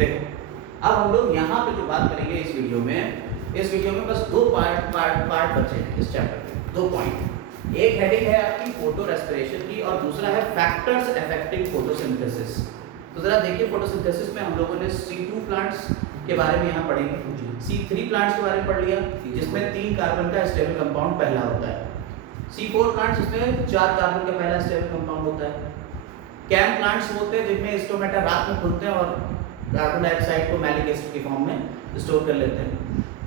देखो अब हम लोग यहाँ पे जो बात करेंगे इस वीडियो में बस दो पार्ट बचे हैं इस चैप्टर के, 2 पॉइंट। एक हेडिंग है आपकी फोटो रेस्पिरेशन की और दूसरा है फैक्टर्स अफेक्टिंग फोटोसिंथेसिस। तो जरा देखिए फोटोसिंथेसिस में हम लोगों ने C2 प्लांट्स के बारे में यहाँ पढ़ेंगे, C3 प्लांट्स के बारे में पढ़ लिया जिसमें 3 कार्बन का स्टेबल कंपाउंड पहला होता है, C4 प्लांट्स जिसमें 4 कार्बन का पहला स्टेबल कंपाउंड होता है, कैम प्लांट्स होते हैं जिनमें स्टोमेटा रात में खुलते हैं और कार्बन डाइऑक्साइड को मैलिक एसिड के फॉर्म में स्टोर कर लेते हैं।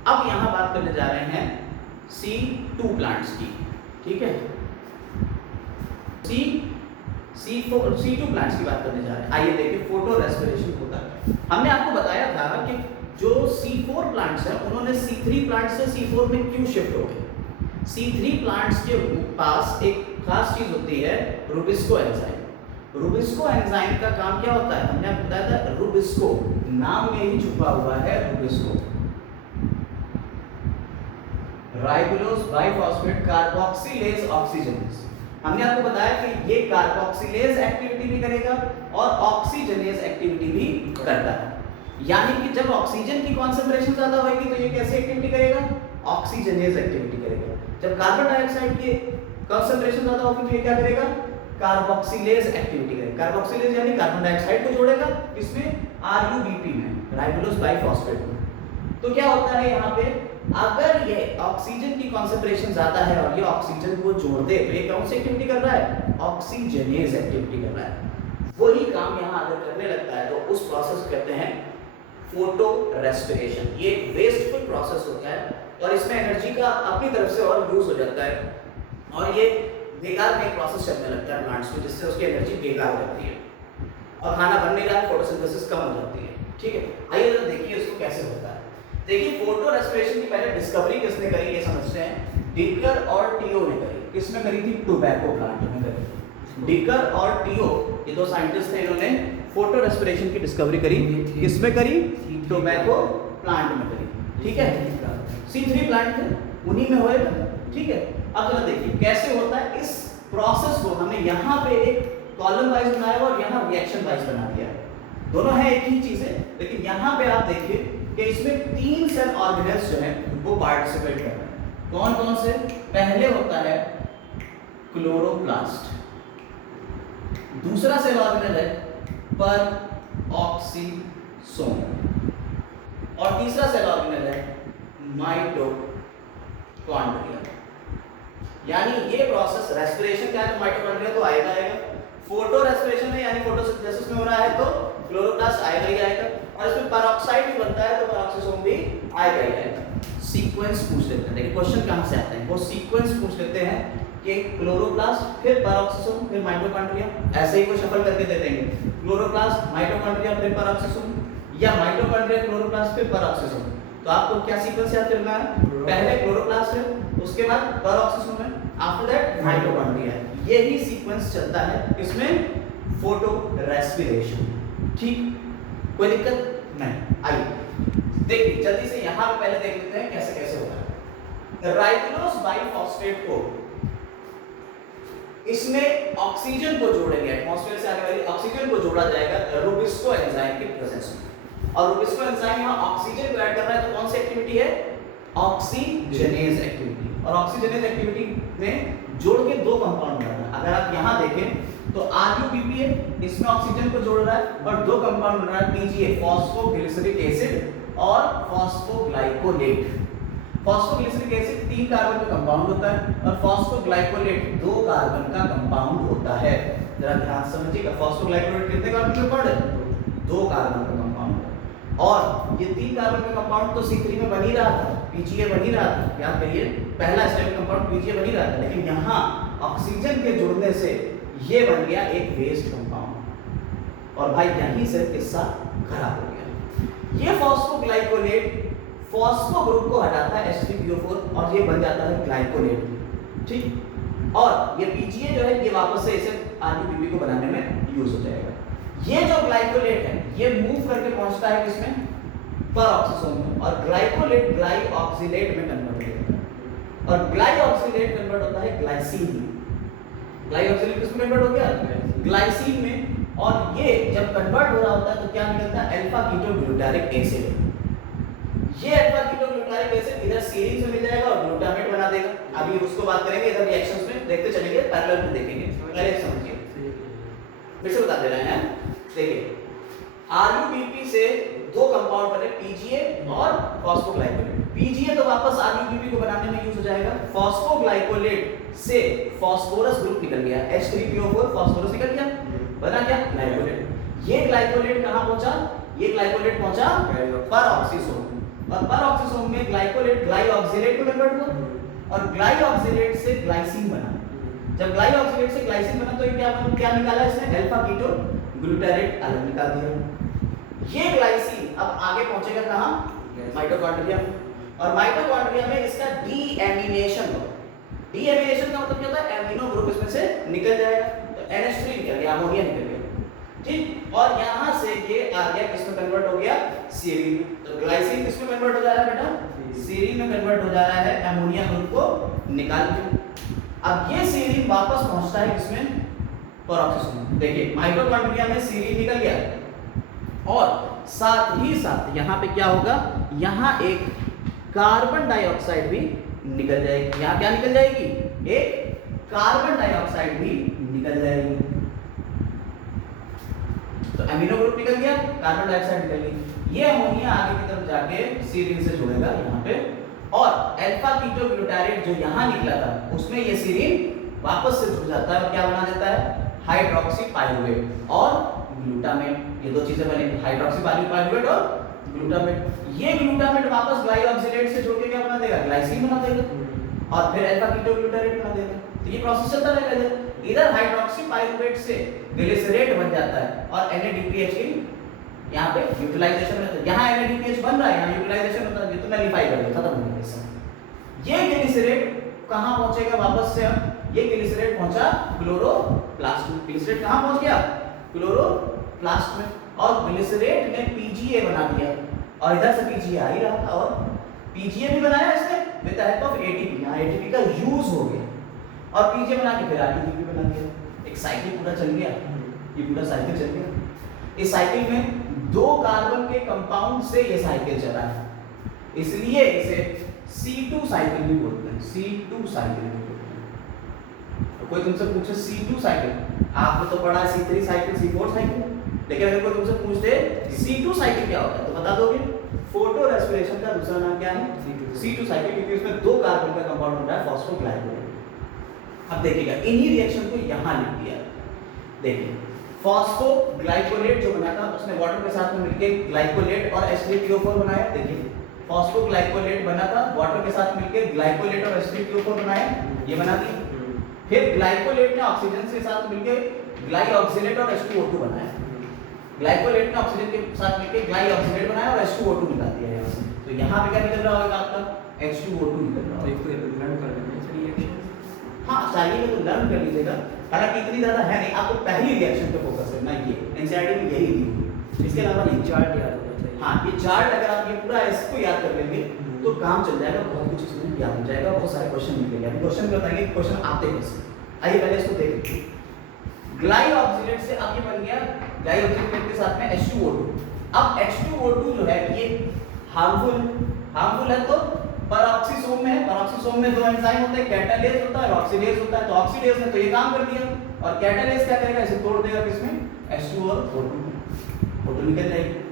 अब यहाँ बात करने जा रहे हैं C2 प्लांट्स की, ठीक है। C2 प्लांट्स की बात करने जा रहे हैं। आइए देखिए फोटो रेस्पिरेशन होता है। हमने आपको बताया था कि जो C4 प्लांट्स हैं उन्होंने C3 प्लांट से C4 में क्यों शिफ्ट हो गए। C3 प्लांट्स के पास एक खास चीज होती है रूबिस्को एंजाइम। रूबिस्को एंजाइम का काम क्या होता है, हमने आपको बताया था रूबिस्को नाम में ही छुपा हुआ है। Rubisco राइबोलोज biphosphate carboxylase oxygenase. हमने आपको बताया कि ये कार्बोक्सिलेज एक्टिविटी भी करेगा और ऑक्सीजनेज एक्टिविटी भी करता है। यानी कि जब ऑक्सीजन की कॉन्सेंट्रेशन ज्यादा होगी तो ये कैसी एक्टिविटी करेगा, ऑक्सीजनेज एक्टिविटी करेगा। जब कार्बन डाइऑक्साइड की कॉन्सेंट्रेशन ज्यादा होगी तो ये क्या करेगा, कार्बोक्सिलेज एक्टिविटी करेगा। कार्बोक्सिलेज यानी कार्बन डाइऑक्साइड को जोड़ेगा, इसमें RuBP में राइबोलोज बाइफॉस्फेट में। तो क्या होता है यहाँ पे, अगर ये ऑक्सीजन की कॉन्सेंट्रेशन ज्यादा है और ये ऑक्सीजन को जोड़ दे तो ये कौन सी एक्टिविटी कर रहा है, ऑक्सीजनेज एक्टिविटी कर रहा है। वही काम यहाँ अगर करने लगता है तो उस प्रोसेस कहते हैं फोटो रेस्पिरेशन। ये एक वेस्टफुल प्रोसेस होता है और इसमें एनर्जी का अपनी तरफ से और यूज हो जाता है और ये बेकार में प्रोसेस चलने लगता है प्लांट्स में, जिससे उसकी एनर्जी बेकार हो जाती है और खाना बन नहीं रहा है, फोटोसिंथेसिस कम हो जाती है, ठीक है। आइए जरा देखिए इसको कैसे होता है। देखिए फोटो रेस्पिरेशन की पहले डिस्कवरी किसने करी ये समझते हैं, डिकर और टीओ ने करी। किसमें करी थी, टोबैको प्लांट में करी। डिकर और टीओ ये दो साइंटिस्ट थे, इन्होंने फोटो रेस्पिरेशन की डिस्कवरी करी। किसमें करी, टोबैको प्लांट में करी, ठीक है। C3 प्लांट थे, उन्हीं में होएगा, ठीक है। अब जरा देखिए कैसे होता है। इस प्रोसेस को हमने यहाँ पे एक कॉलम वाइज बनाया और यहाँ रिएक्शन वाइज बना दिया है। दोनों है एक ही चीज है, लेकिन यहाँ पे आप देखिए कि इसमें 3 सेल ऑर्गेनेल्स जो हैं वो पार्टिसिपेट कर रहे हैं। कौन कौन से, पहले होता है क्लोरोप्लास्ट, दूसरा सेल ऑर्गेनेल है पर ऑक्सीसोम और तीसरा सेल ऑर्गेनेल है माइटोकॉन्ड्रिया। यानी ये प्रोसेस रेस्पिरेशन क्या है तो माइटोकॉन्ड्रिया तो आएगा, फोटो रेस्पिरेशन में यानी फोटोसिंथेसिस में हो रहा है तो क्लोरोप्लास्ट आएगा ही आएगा और इसमें पेरोक्साइड भी बनता है तो पेरोक्सिसोम भी आएगा ही आएगा। सीक्वेंस पूछ लेते हैं, देखिए क्वेश्चन कहां से आते हैं, वो सीक्वेंस पूछ लेते हैं कि क्लोरोप्लास्ट फिर पेरोक्सिसोम फिर माइटोकॉन्ड्रिया, ऐसे ही को शफल करके दे देंगे, क्लोरोप्लास्ट माइटोकॉन्ड्रिया फिर पेरोक्सिसोम या माइटोकॉन्ड्रिया क्लोरोप्लास्ट फिर पेरोक्सिसोम। तो आपको क्या सीक्वेंस याद करना है, पहले क्लोरोप्लास्ट है, उसके बाद पेरोक्सिसोम है, आफ्टर दैट माइटोकॉन्ड्रिया है। यही सीक्वेंस चलता है इसमें फोटो रेस्पिरेशन, ठीक, कोई दिक्कत नहीं। आइए देखिए जल्दी से यहाँ पे पहले देख लेते हैं कैसे कैसे होता है। राइबोलोज बाइफॉस्फेट को इसमें ऑक्सीजन को जोड़ेंगे, एटमॉस्फेयर से आने वाली ऑक्सीजन को जोड़ा जाएगा रूबिस्को एंजाइम के प्रेजेंस में। और रूबिस्को एंजाइम यहाँ ऑक्सीजन को ऐड कर रहा है तो कौन सी एक्टिविटी है, ऑक्सीजनेज एक्टिविटी। और ऑक्सीजनेज एक्टिविटी में जोड़ के 2 कंपाउंड बना रहा है। अगर आप यहाँ देखें तो RuBP है, इसमें ऑक्सीजन को जोड़ रहा है और 2 कंपाउंड बना रहा है PGA, फॉस्फोग्लिसरिक एसिड और फॉस्फोग्लाइकोलेट। फॉस्फोग्लिसरिक एसिड 3 कार्बन का कंपाउंड होता है और फॉस्फोग्लाइकोलेट 2 कार्बन का कंपाउंड होता है। जरा ध्यान से समझिएगा, फॉस्फोग्लाइकोलेट कितने कार्बन का कंपाउंड है, 2 कार्बन का कंपाउंड है। और ये 3 कार्बन का कंपाउंड तो C3 में बन ही रहा था, PGA बन ही रहा था, याद करिए पहला स्टेबल कंपाउंड PGA बन ही रहा था, लेकिन यहाँ ऑक्सीजन के जुड़ने से ये बन गया एक वेस्ट कंपाउंड और भाई यहीं से किस्सा खराब हो गया। ये फॉस्फोग्लाइकोलेट फॉस्फो ग्रुप को हटाता है H3PO4 और ये बन जाता है ग्लाइकोलेट, ठीक। और ये PGA जो है ये वापस से इसे RuBP को बनाने में यूज हो जाएगा। ये जो ग्लाइकोलेट है ये मूव करके पहुंचता है किसमें, पेरोक्सिसोम में, और ग्लाइकोलेट ग्लाइऑक्सिलेट में कन्वर्ट हो जाता है और ग्लाइऑक्सिलेट कन्वर्ट होता है ग्लाइसिन में। ग्लाइऑक्सिलेट किसमें कन्वर्ट हो गया, ग्लाइसिन में। और ये जब कन्वर्ट हो रहा होता है तो क्या निकलता है, अल्फा कीटो ग्लूटारिक एसिड। ये अल्फा कीटो ग्लूटारिक एसिड इधर सीरीन से मिल जाएगा और ग्लूटामेट बना देगा। अभी उसको बात करेंगे, इधर रिएक्शंस में देखते चलेंगे, पैरेलल में देखेंगे, पहले समझिए, फिर से बता दे रहे हैं। देखिए आरयूबीपी से दो कंपाउंड बने, पीजीए और फॉस्फोग्लाइकोलेट। पीजीए तो वापस आरयूबीपी को बनाने में यूज हो जाएगा, फॉस्फोग्लाइकोलेट से फास्फोरस ग्रुप निकल गया, H3PO4 फास्फोरस निकल गया, बना क्या, ग्लाइकोलेट। ये ग्लाइकोलेट कहां पहुंचा, ये ग्लाइकोलेट पहुंचा परऑक्सीसोम, और परऑक्सीसोम में ग्लाइकोलेट ग्लाइऑक्सिलेट में कन्वर्ट हुआ और ग्लाइऑक्सिलेट से ग्लाइसिन बना। जब ग्लाइऑक्सिलेट से ग्लाइसिन बना तो क्या निकाला इसने, अल्फा कीटो ग्लूटारेट अलग निकाल दिया। ये ग्लाइसिन अब आगे पहुंचेगा कहां, माइटोकॉन्ड्रिया, और माइटोकॉन्ड्रिया में इसका डीएमिनेशन होगा। डीएमिनेशन का मतलब क्या होता है, एमिनो ग्रुप इसमें से निकल जाएगा, तो NH3 निकल गया, अमोनिया निकल गया, ठीक। और यहां से ये आ गया, किसमें कन्वर्ट हो गया, सीरीन में। तो ग्लाइसिन किसमें कन्वर्ट हो जा रहा है बेटा, सीरीन में कन्वर्ट हो जा रहा है, अमोनिया ग्रुप को निकाल के। अब ये सीरीन वापस पहुंचता है किसमें, परऑक्सीसोम। देखिए माइटोकॉन्ड्रिया में सीरीन निकल गया और साथ ही साथ यहाँ पे क्या होगा, यहाँ एक कार्बन डाइऑक्साइड भी निकल जाएगी। यहाँ क्या निकल जाएगी, एक कार्बन डाइऑक्साइड भी निकल जाएगी। तो अमीनो ग्रुप निकल गया, कार्बन डाइऑक्साइड निकल गई। ये अमोनिया आगे की तरफ जाके सीरीन से जुड़ेगा यहाँ पे, और अल्फा कीटो ग्लूटारेट जो यहाँ निकला था उसमें ये सीरीन वापस से जुड़ जाता है और क्या बना देता है, हाइड्रोक्सी पाइरुवेट और ग्लूटामेट। ये दो चीजें बनेगी, हाइड्रोक्सी पाइरुवेट और ग्लूटामेट। ये ग्लूटामेट वापस ग्लाइऑक्सिलेट से जुड़ के क्या बना देगा, ग्लाइसिन बना देगा, और फिर अल्फा कीटो ग्लूटारेट बना देगा। तो ये प्रोसेस चलता रहेगा। इधर हाइड्रोक्सी पाइरुवेट से ग्लिसरेट बन जाता है और NADPH की यहाँ पे यूटिलाइजेशन होता है। यहाँ NADPH बन रहा है, यहाँ यूटिलाइजेशन होता है, तो नलीफाई कर दिया, खत्म हो गया सब। ये ग्लिसरेट कहाँ पहुंचेगा वापस से, ये ग्लिसरेट पहुंचा क्लोरोप्लास्ट में। ग्लिसरेट कहाँ पहुंच गया, क्लोरोप्लास्ट में, और ग्लिसरेट ने पीजीए बना दिया, और इधर से पीजीए आ ही रहा था, और पीजीए भी बनाया इसने with the help of ATP। यहाँ ATP का यूज हो गया और पीजीए बना के फिर ATP बना दिया। एक साइकिल पूरा चल गया, ये पूरा साइकिल चल गया। इस साइकिल में दो कार्बन के कंपाउंड से ये साइकिल चला है, इसलिए इसे C2 साइकिल भी बोलते हैं, C2 साइकिल भी बोलते हैं। तो कोई तुमसे पूछे C2 साइकिल, आपने तो पढ़ा C3 साइकिल, C4 साइकिल, लेकिन अगर कोई तुमसे पूछते C2 साइकिल क्या होता है तो बता दोगे, फोटो रेस्पिरेशन का दूसरा नाम क्या है, C2 साइकिल, क्योंकि उसमें दो कार्बन का कंपाउंड होता है फॉस्फोग्लाइकोलेट। अब देखिएगा इन्हीं रिएक्शन को यहाँ लिख दिया। देखिए फॉस्फोग्लाइकोलेट जो बना था उसने वाटर के साथ में मिलकर ग्लाइकोलेट और H3PO4 बनाया। देखिए फॉस्फोग्लाइकोलेट बना था, वाटर के साथ मिलकर ग्लाइकोलेट और H3PO4 बनाया, ये बना दिया। फिर ग्लाइकोलेट ने ऑक्सीजन के साथ मिलकर ग्लाइऑक्सिलेट और H2O2 बनाया। ग्लाइकोलेट ने ऑक्सीजन के साथ मिलकर ग्लाइऑक्सिलेट बनाया और H2O2 निकाल दिया यहाँ से। तो यहाँ पे क्या निकल रहा होगा आपका, H2O2 निकल रहा होगा। तो लर्न कर लेना चाहिए। हाँ चाहिए तो लर्न कर लीजिएगा, हालांकि इतनी ज्यादा है नहीं, आपको पहली रिएक्शन पे फोकस करना है। ये एनसीईआरटी में यही दी, इसके अलावा नहीं। चार्ट याद होना चाहिए। हाँ ये चार्ट अगर आप ये पूरा इसको याद कर लेंगे तो काम चल जाएगा, बहुत कुछ इसमें याद हो जाएगा, बहुत सारे क्वेश्चन निकलेंगे। अभी क्वेश्चन भी बताएंगे, क्वेश्चन आते कैसे। आइए पहले इसको देख लीजिए। ग्लाइऑक्सिलेट से अब ये बन गया, ग्लाइऑक्सिलेट के साथ में H2O2। अब H2O2 जो है ये हार्मफुल है, तो परऑक्सीसोम में है। परऑक्सीसोम में दो एंजाइम होते हैं, कैटालेज होता है और ऑक्सीडेज होता है। तो ऑक्सीडेज ने तो ये काम कर दिया, और कैटालेज क्या करेगा, इसे तोड़ देगा किसमें, H2 और O2 निकल जाएगी।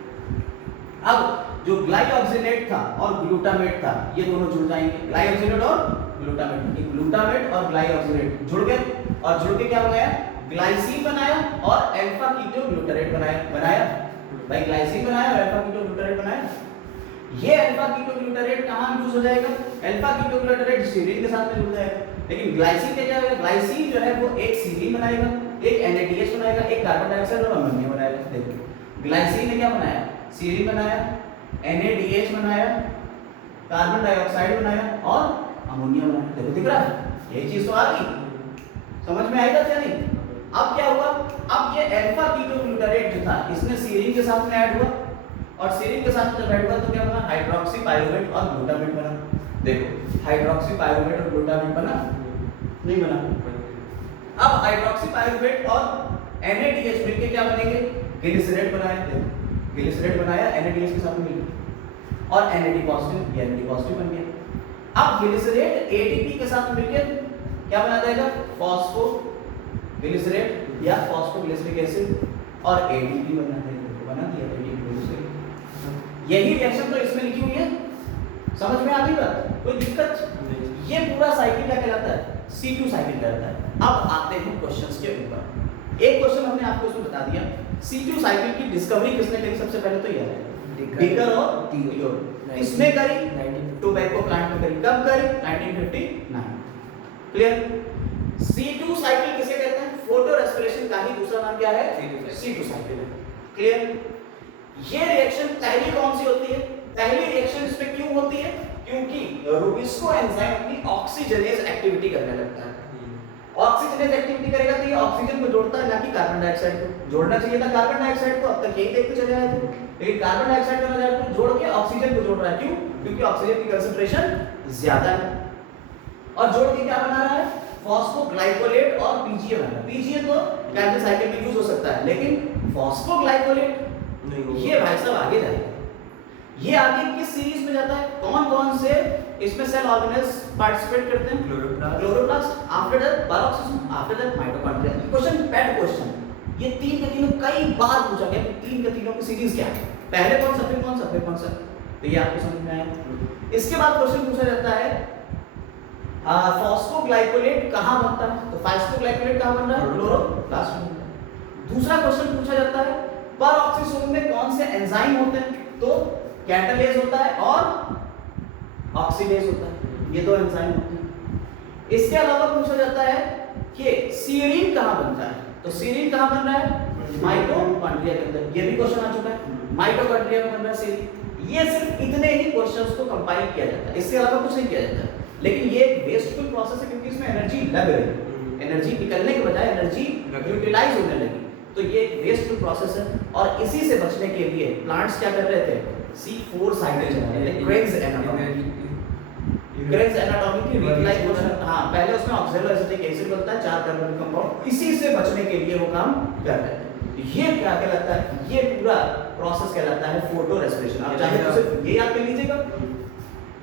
अब जो ग्लाइऑक्सिलेट था और ग्लूटामेट था, ये दोनों जुड़ जाएंगे, ग्लाइऑक्सिलेट और ग्लूटामेट। ये ग्लूटामेट और ग्लाइऑक्सिलेट जुड़ गए, और जुड़ के क्या बनाया, ग्लाइसिन बनाया और अल्फा कीटो ग्लूटारेट बनाया भाई, ग्लाइसिन बनाया और अल्फा कीटो ग्लूटारेट बनाया। ये अल्फा कीटो ग्लूटारेट कहां यूज हो जाएगा, अल्फा कीटो ग्लूटारेट सीरीन के साथ में जुड़ जाएगा। लेकिन ग्लाइसिन क्या होगा, ग्लाइसिन जो है वो एक सीरीन बनाएगा, एक NADH बनाएगा, एक कार्बन डाइऑक्साइड और अमोनिया बनाएगा। देखो ग्लाइसिन ने क्या बनाया, सीरीन बनाया, NADH बनाया, कार्बन डाइऑक्साइड बनाया और अमोनिया बनाया। देखो दिख रहा है, यही चीज तो आ गई, समझ में आएगा क्या नहीं। अब क्या हुआ, अब ये अल्फा कीटो ग्लूटारेट जो था इसने सीरीन के साथ में ऐड हुआ, और सीरीन के साथ जब ऐड हुआ तो क्या बना, हाइड्रोक्सी पाइरुवेट और ग्लूटामेट बना। देखो हाइड्रोक्सी पाइरुवेट और ग्लूटामेट बना, नहीं बना। अब हाइड्रोक्सी पाइरुवेट और NaDH मिलके क्या बनेंगे, ग्लिसरेट बनाया, देखो ग्लिसरेट बनाया NaDH के साथ मिलके और NAD पॉजिटिव, ये NAD पॉजिटिव बन गया। अब ग्लिसरेट ATP के साथ मिलके क्या बना देगा, फॉस्फो ग्लिसरेट या फॉस्फोग्लिसरिक एसिड और ADP बना देगा, बना दिया ADP ग्लिसरेट। यही रिएक्शन तो इसमें लिखी हुई है, समझ में आ गई बात, कोई दिक्कत? ये पूरा साइकिल क्या कहलाता है, C2 साइकिल कहलाता है। अब आते हैं क्वेश्चंस के ऊपर। एक क्वेश्चन हमने आपको इसमें बता दिया, C2 साइकिल की डिस्कवरी किसने करी, सबसे पहले तो ये है डिकर और थियोड। इसमें करी टोबैको प्लांट में करी, कब करी, 1959। क्लियर? C2 साइकिल किसे कहते हैं, फोटो रेस्पिरेशन का ही दूसरा नाम क्या है, C2 साइकिल है। क्लियर? ये रिएक्शन पहली कौन सी होती है, पहली रिएक्शन इसमें क्यों होती है, क्योंकि रुबिस्को एंजाइम अपनी ऑक्सीजनेज एक्टिविटी करने लगता है। ऑक्सीजनेज एक्टिविटी करेगा तो ये ऑक्सीजन को जोड़ता है, ना कि कार्बन डाइऑक्साइड को। जोड़ना चाहिए था कार्बन डाइऑक्साइड को, अब तक यही देखते चले आए थे, लेकिन कार्बन डाइऑक्साइड का नजर को जोड़ के ऑक्सीजन को जोड़ रहा है। क्यों? क्योंकि ऑक्सीजन की कंसंट्रेशन ज्यादा है। और जोड़ के क्या बना रहा है, फॉस्फोग्लाइकोलेट और PGA बना रहा है। PGA तो कैल्शियम साइकिल में यूज हो सकता है, लेकिन फॉस्फोग्लाइकोलेट ये भाई साहब आगे जाएगा। ये आगे किस सीरीज में जाता है, कौन कौन से इसमें सेल ऑर्गेनेल्स पार्टिसिपेट करते हैं, chloroplast, after that peroxisome, after that mitochondria. Question pad question, ये तीन के तीनों कई बार पूछा गया कि तीन के तीनों की सीरीज क्या है, पहले कौन सा फिर कौन सा फिर कौन सा, तो ये आपको समझ में आया। इसके बाद क्वेश्चन पूछा जाता है फॉस्फोग्लाइकोलेट कहां बनता है, तो फॉस्फोग्लाइकोलेट कहां बन रहा है, क्लोरोप्लास्ट में बनता है। दूसरा क्वेश्चन पूछा जाता है पेरोक्सिसोम में कौन से एंजाइम होते हैं, तो कैटालेज होता है और ऑक्सीडेज होता है, ये दो एंजाइम होते हैं। इसके अलावा पूछा जाता है कि सीरीन कहां बनता है, तो सीरीन कहां बन रहा है, माइटोकॉन्ड्रिया के अंदर, ये भी क्वेश्चन आ चुका है, माइटोकॉन्ड्रिया में बन रहा है सीरीन। ये सिर्फ इतने ही क्वेश्चंस को कंपाइल किया जाता है, इसके अलावा कुछ नहीं किया जाता है। लेकिन ये वेस्टफुल प्रोसेस है, क्योंकि इसमें एनर्जी लग रही है, एनर्जी निकलने के बजाय एनर्जी यूटिलाइज होने लगी, तो ये एक वेस्टफुल प्रोसेस है। और इसी से बचने के लिए प्लांट्स क्या कर रहे थे, C4 साइकिल चला रहे थे, क्रेग्स एनाटॉमी, क्रेग्स एनाटॉमी की रीयूटिलाइजेशन। हां, पहले उसमें ऑक्सैलोएसिटिक एसिड बनता है, 4 कार्बन कंपाउंड, इसी से बचने के लिए वो काम कर रहे थे। ये क्या कहलाता है, ये पूरा प्रोसेस कहलाता है फोटो रेस्पिरेशन। आप चाहे तो सिर्फ ये याद कर लीजिएगा,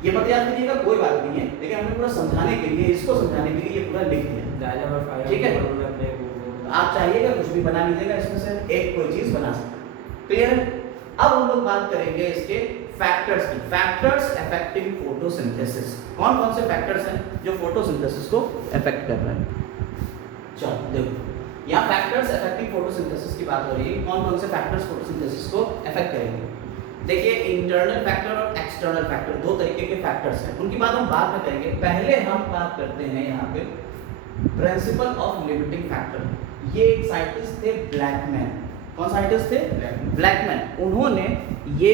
ये मत याद कीजिएगा, कोई बात नहीं है, लेकिन हमने पूरा समझाने के लिए, इसको समझाने के लिए ये पूरा लिख दिया, ठीक है। आप चाहिएगा कुछ भी बना लीजिएगा, इसमें से एक कोई चीज बना सकते। क्लियर है? अब हम लोग बात करेंगे इसके फैक्टर्स की, फैक्टर्स अफेक्टिंग फोटोसिंथेसिस। कौन कौन से फैक्टर्स हैं जो फोटोसिंथेसिस को अफेक्ट कर रहे हैं। चलो देखो, यहाँ फैक्टर्स अफेक्टिंग फोटोसिंथेसिस की बात हो रही है, कौन कौन से फैक्टर्स फोटोसिंथेसिस को अफेक्ट करेंगे। देखिए, इंटरनल फैक्टर और एक्सटर्नल फैक्टर, दो तरीके के फैक्टर्स हैं, उनकी बात हम बाद में करेंगे। पहले हम बात करते हैं यहाँ पे प्रिंसिपल ऑफ लिमिटिंग फैक्टर। ये एक साइंटिस्ट थे ब्लैकमैन, कौन साइंटिस्ट थे, ब्लैकमैन। उन्होंने ये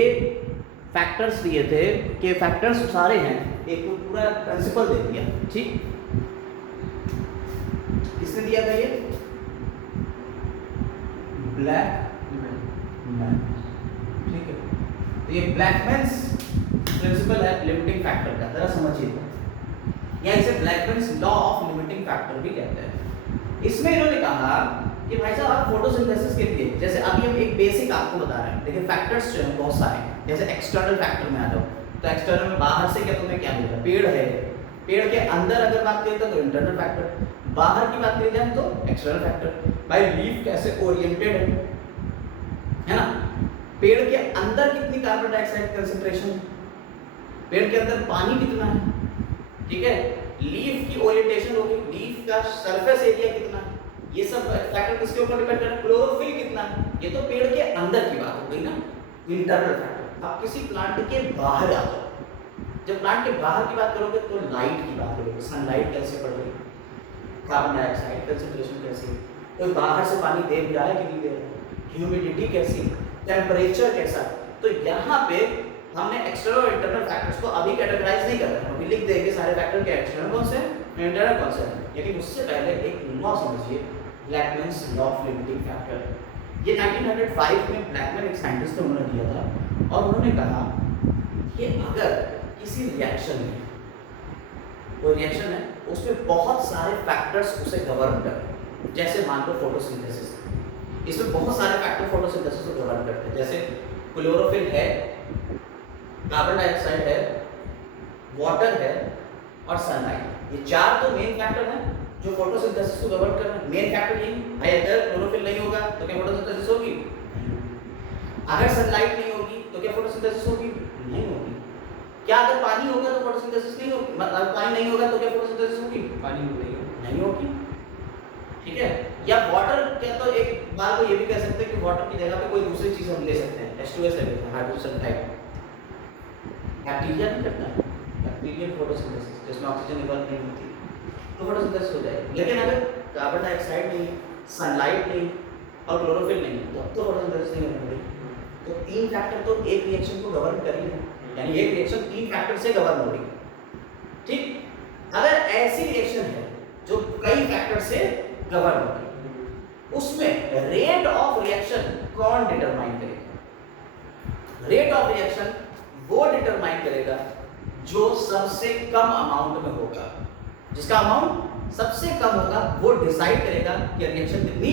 फैक्टर्स दिए थे कि फैक्टर्स सारे हैं, एक तो पूरा प्रिंसिपल दे दिया, ठीक। किसने दिया था ये, ब्लैकमैन, ठीक है। तो ये ब्लैकमैन्स प्रिंसिपल है लिमिटिंग फैक्टर का, जरा समझिएगा, या इसे ब्लैकमैन्स लॉ ऑफ लिमिटिंग फैक्टर भी कहते हैं। इसमें इन्होंने कहा कि भाई साहब आप फोटोसिंथेसिस के लिए, जैसे अभी हम एक बेसिक आपको बता रहे हैं, देखिए फैक्टर्स जो हैं बहुत सारे, जैसे एक्सटर्नल फैक्टर में आ जाओ, तो एक्सटर्नल में बाहर से क्या तुम्हें क्या मिलेगा, पेड़ है, पेड़ के अंदर अगर बात करें तो इंटरनल फैक्टर, बाहर की बात करी जाए तो एक्सटर्नल फैक्टर। भाई लीफ कैसे ओरिएंटेड है ना, पेड़ के अंदर कितनी कार्बन डाइऑक्साइड कंसंट्रेशन, पेड़ के अंदर पानी कितना है, ठीक है, लीफ की ओरिएंटेशन होगी, लीफ का सरफेस एरिया कितना है, ये सब फैक्टर किसके ऊपर डिपेंड कर रहा है, क्लोरोफिल कितना है, ये तो पेड़ के अंदर की बात हो गई ना, इंटरनल फैक्टर। आप किसी प्लांट के बाहर आ जाओ, जब प्लांट के बाहर की बात करोगे तो लाइट की बात करोगे, सनलाइट कैसे पड़ रही है, कार्बन डाइऑक्साइड कंसंट्रेशन कैसी है, कोई बाहर से पानी दे भी रहा है कि नहीं दे रहा है, ह्यूमिडिटी कैसी, टेम्परेचर कैसा। तो यहाँ पे हमने एक्सटर्नल और इंटरनल फैक्टर्स को अभी कैटेगराइज नहीं कर रहे हैं, अभी लिख देंगे सारे फैक्टर के एक्सटर्नल कौन से इंटरनल कौन से, लेकिन उससे पहले एक लॉ समझिए, ब्लैकमैन्स लॉ ऑफ लिमिटिंग फैक्टर। ये 1905 में ब्लैकमैन एक साइंटिस्ट ने उन्होंने दिया था, और उन्होंने कहा कि अगर किसी रिएक्शन में, कोई रिएक्शन है उसमें बहुत सारे फैक्टर्स उसे गवर्न कर रहे हैं, जैसे मान लो फोटोसिंथेसिस, इसमें बहुत सारे फैक्टर फोटोसिंथेसिस को गवर्न करते हैं, जैसे क्लोरोफिल है, कार्बन डाइऑक्साइड है, वाटर है और सनलाइट। ये चार तो मेन फैक्टर हैं जो फोटोसिंथेसिस को गवर्न कर रहे हैं। मेन फैक्टर यही है, अगर क्लोरोफिल नहीं होगा तो क्या फोटोसिंथेसिस होगी? अगर सनलाइट नहीं होगी तो क्या फोटोसिंथेसिस होगी? नहीं होगी। क्या अगर पानी होगा तो फोटोसिंथेसिस नहीं होगी? मतलब पानी नहीं होगा तो क्या फोटोसिंथेसिस होगी? पानी नहीं होगी। ठीक है, या वाटर, क्या तो एक बार को ये भी कह सकते हैं कि वाटर की जगह पे कोई दूसरी चीज हम ले सकते हैं, H2S ले लेते हैं, हाइड्रोजन टाइप। बैक्टीरिया नहीं करता है, बैक्टीरियल फोटोसिंथेसिस, जिसमें ऑक्सीजन इवॉल्व नहीं होती तो फोटोसिंथेसिस हो जाएगी। लेकिन अगर कार्बन डाइऑक्साइड नहीं, सनलाइट नहीं और क्लोरोफिल नहीं तो अब तो फोटोसिंथेसिस नहीं होने वाली। तो तीन फैक्टर तो एक रिएक्शन को गवर्न कर ही है, यानी एक रिएक्शन तीन फैक्टर से गवर्न हो रही है। ठीक, अगर ऐसी रिएक्शन है जो कई फैक्टर से गवर्न हो रही है, उसमें रेट ऑफ रिएक्शन कौन डिटरमाइन करेगा? रेट ऑफ रिएक्शन वो डिटरमाइन करेगा जो सबसे कम अमाउंट में होगा। जिसका अमाउंट सबसे कम होगा वो डिसाइड करेगा कि रिएक्शन कितनी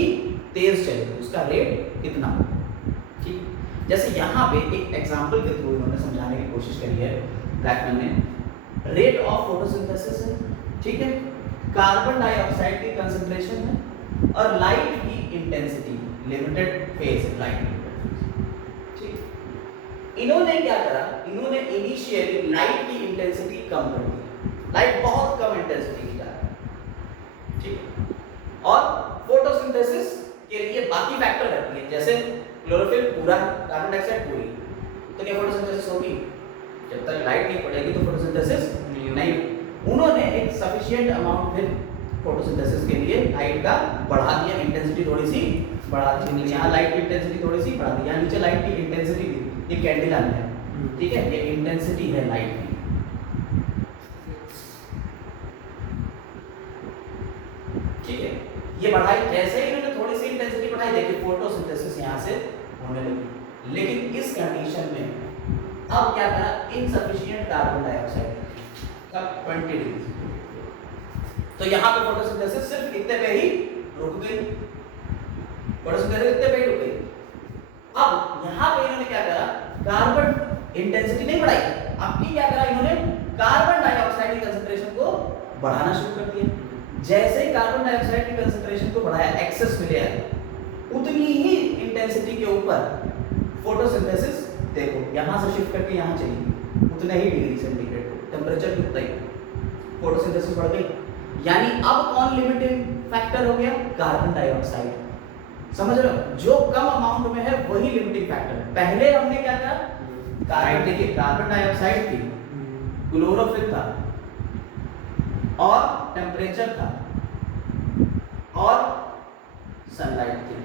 तेज चलेगी, उसका रेट कितना होगा। ठीक, जैसे यहाँ पे एक एग्जांपल के थ्रू इन्होंने समझाने की कोशिश करी है ब्लैकमैन ने। रेट ऑफ फोटोसिंथेसिस है, ठीक है, कार्बन डाइऑक्साइड की कंसंट्रेशन है और लाइट की इंटेंसिटी, लिमिटेड फेज लाइट। ठीक, इन्होंने क्या करा, इन्होंने इनिशियली लाइट की इंटेंसिटी कम कर दी, लाइट बहुत कम इंटेंसिटी की जा रहा है। ठीक, और फोटोसिंथेसिस के लिए बाकी फैक्टर रहती है, जैसे क्लोरोफिल पूरा, कार्बन डाइऑक्साइड पूरी, तो क्या फोटोसिंथेसिस होगी? जब तक लाइट नहीं पड़ेगी तो फोटोसिंथेसिस नहीं। उन्होंने एक सफिशिएंट अमाउंट फिर फोटोसिंथेसिस के लिए लाइट का बढ़ा दिया, इंटेंसिटी थोड़ी सी बढ़ा दी। यहाँ लाइट की इंटेंसिटी थोड़ी सी बढ़ा दी, यहाँ नीचे लाइट की इंटेंसिटी दी, ये कैंडल है, ठीक है, ये इंटेंसिटी है लाइट की। ठीक है, ये बढ़ाई, जैसे ही इन्होंने थोड़ी सी इंटेंसिटी बढ़ाई, देखिए फोटोसिंथेसिस यहाँ से होने लगी। लेकिन इस कंडीशन में अब क्या करा, इनसफिशिएंट कार्बन डाइऑक्साइड का 20 डिग्री, तो यहाँ पे फोटोसिंथेसिस सिर्फ इतने पे ही रुक गई, फोटोसिंथेसिस इतने पे ही रुक गई। अब यहाँ पे इन्होंने क्या करा, कार्बन इंटेंसिटी नहीं बढ़ाई, अब क्या करा इन्होंने, कार्बन डाइऑक्साइड की कंसंट्रेशन को बढ़ाना शुरू कर दिया। जैसे ही कार्बन डाइऑक्साइड की कंसंट्रेशन को बढ़ाया, एक्सेस मिले है, उतनी ही इंटेंसिटी के ऊपर फोटोसिंथेसिस देखो यहाँ से शिफ्ट करके यहाँ चली, उतने ही डिग्री सेंटीग्रेड टेम्परेचर भी उतना ही, फोटोसिंथेसिस बढ़ गई। यानी अब कौन लिमिटिंग फैक्टर हो गया? Carbon dioxide. समझ रहे हो, जो कम अमाउंट में है वही लिमिटिंग फैक्टर है। पहले हमने क्या कहा, कार्बन, देखिए कार्बन डाइऑक्साइड थी, क्लोरोफिल था और टेम्परेचर था और सनलाइट थी,